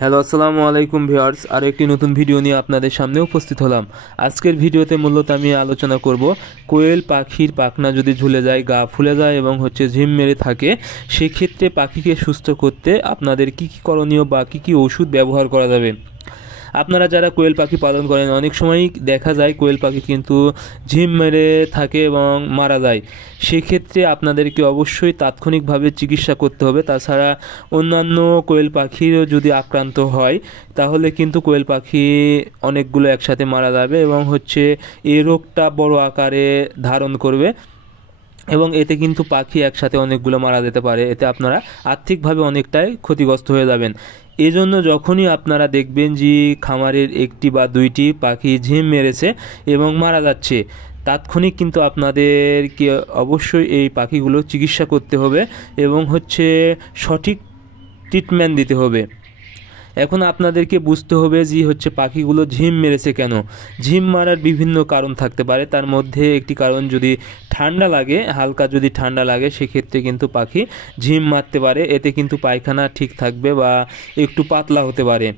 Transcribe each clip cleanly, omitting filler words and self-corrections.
Hello আসসালামু আলাইকুম viewers, আর একটি নতুন ভিডিও নিয়ে আপনাদের সামনে উপস্থিত হলাম। আজকের ভিডিওতে মূলত আমি আলোচনা করব কোয়েল পাখির পাখনা যদি ঝুলে যায়, গা ফুলে যায় এবং ঝিম মেরে থাকে, সেক্ষেত্রে পাখিকে সুস্থ করতে আপনাদের কি করণীয় বা কি ওষুধ ব্যবহার করা যাবে। আপনারা যারা কোয়েল পাখি পালন করেন, অনেক সময়ই দেখা যায় কোয়েল পাখি কিন্তু ঝিম মেরে থাকে এবং মারা যায়। সেক্ষেত্রে আপনাদেরকে অবশ্যই তাৎক্ষণিকভাবে চিকিৎসা করতে হবে। তাছাড়া অন্যান্য কোয়েল পাখিরও যদি আক্রান্ত হয়, তাহলে কিন্তু কোয়েল পাখি অনেকগুলো একসাথে মারা যাবে এবং এই রোগটা বড় আকারে ধারণ করবে এবং এতে কিন্তু পাখি একসাথে অনেকগুলো মারা যেতে পারে। এতে আপনারা আর্থিকভাবে অনেকটাই ক্ষতিগ্রস্ত হয়ে যাবেন। এজন্য যখনই আপনারা দেখবেন যে খামারের একটি বা দুইটি পাখি ঝিম মেরেছে এবং মারা যাচ্ছে, তাৎক্ষণিক কিন্তু আপনাদেরকে অবশ্যই এই পাখিগুলো চিকিৎসা করতে হবে এবং সঠিক ট্রিটমেন্ট দিতে হবে। এখন আপনাদেরকে বুঝতে হবে যে পাখিগুলো ঝিম মেরেছে কেন। ঝিম মারার বিভিন্ন কারণ থাকতে পারে। তার মধ্যে একটি কারণ, যদি ঠান্ডা লাগে, হালকা যদি ঠান্ডা লাগে, সেক্ষেত্রে কিন্তু পাখি ঝিম মারতে পারে। এতে কিন্তু পায়খানা ঠিক থাকবে বা একটু পাতলা হতে পারে।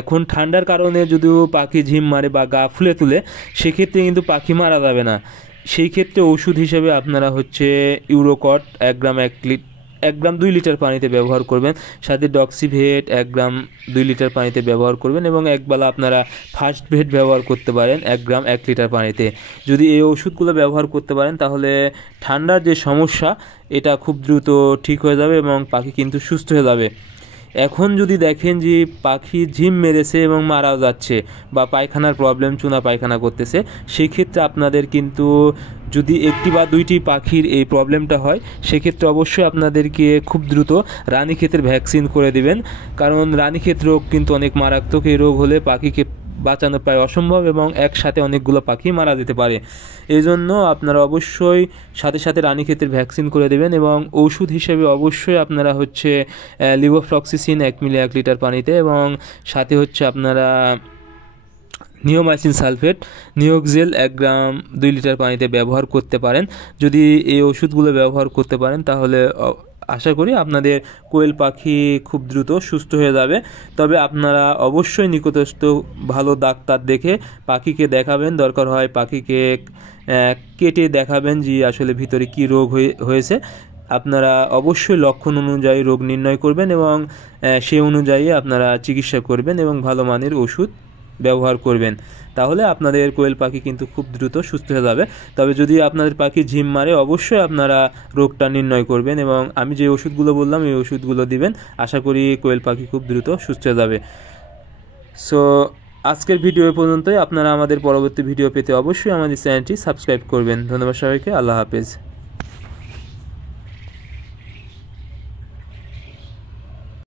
এখন ঠান্ডার কারণে যদিও পাখি ঝিম মারে বা গা ফুলে তুলে, সেক্ষেত্রে কিন্তু পাখি মারা যাবে না। সেই ক্ষেত্রে ওষুধ হিসেবে আপনারা ইউরোকট 1 গ্রাম 1 গ্রাম 2 লিটার পানিতে ব্যবহার করবেন। সাথে ডক্সিভেট 1 গ্রাম 2 লিটার পানিতে ব্যবহার করবেন এবং একবেলা আপনারা ফার্স্ট ভেট ব্যবহার করতে পারেন 1 গ্রাম 1 লিটার পানিতে। যদি এই ওষুধগুলো ব্যবহার করতে পারেন, তাহলে ঠান্ডার যে সমস্যা, এটা খুব দ্রুত ঠিক হয়ে যাবে এবং পাখি কিন্তু সুস্থ হয়ে যাবে। এখন যদি দেখেন যে পাখি ঝিম মেরেছে এবং মারা যাচ্ছে বা পায়খানার প্রবলেম, চুনা পায়খানা করতেছে, সেই ক্ষেত্রে আপনাদের কিন্তু যদি একটি বা দুইটি পাখির এই প্রবলেমটা হয়, সেক্ষেত্রে অবশ্যই আপনাদেরকে খুব দ্রুত রানীক্ষেতের ভ্যাকসিন করে দিবেন। কারণ রানীক্ষেত রোগ কিন্তু অনেক মারাত্মক। এই রোগ হলে পাখিকে বাঁচানো প্রায় অসম্ভব এবং একসাথে অনেকগুলো পাখি মারা যেতে পারে। এই জন্য আপনারা অবশ্যই সাথে রানীক্ষেতের ভ্যাকসিন করে দেবেন এবং ওষুধ হিসেবে অবশ্যই আপনারা লিভোফ্লক্সিসিন 1 মিলি 1 লিটার পানিতে এবং সাথে আপনারা নিওমাইসিন সালফেট, নিওক্সেল 1 গ্রাম 2 লিটার পানিতে ব্যবহার করতে পারেন। যদি এই ওষুধগুলো ব্যবহার করতে পারেন, তাহলে আশা করি আপনাদের কোয়েল পাখি খুব দ্রুত সুস্থ হয়ে যাবে। তবে আপনারা অবশ্যই নিকটস্থ ভালো ডাক্তার দেখে পাখিকে দেখাবেন। দরকার হয় পাখিকে কেটে দেখাবেন যে আসলে ভিতরে কি রোগ হয়েছে। আপনারা অবশ্যই লক্ষণ অনুযায়ী রোগ নির্ণয় করবেন এবং সেই অনুযায়ী আপনারা চিকিৎসা করবেন এবং ভালো মানের ওষুধ ব্যবহার করবেন। তাহলে আপনাদের কোয়েল পাখি কিন্তু খুব দ্রুত সুস্থ হয়ে যাবে। তবে যদি আপনাদের পাখি ঝিম মারে, অবশ্যই আপনারা রোগটা নির্ণয় করবেন এবং আমি যে ওষুধগুলো বললাম এই ওষুধগুলো দিবেন। আশা করি কোয়েল পাখি খুব দ্রুত সুস্থ হয়ে যাবে। সো আজকের ভিডিও পর্যন্তই। আপনারা আমাদের পরবর্তী ভিডিও পেতে অবশ্যই আমাদের চ্যানেলটি সাবস্ক্রাইব করবেন। ধন্যবাদ সবাইকে। আল্লাহ হাফেজ।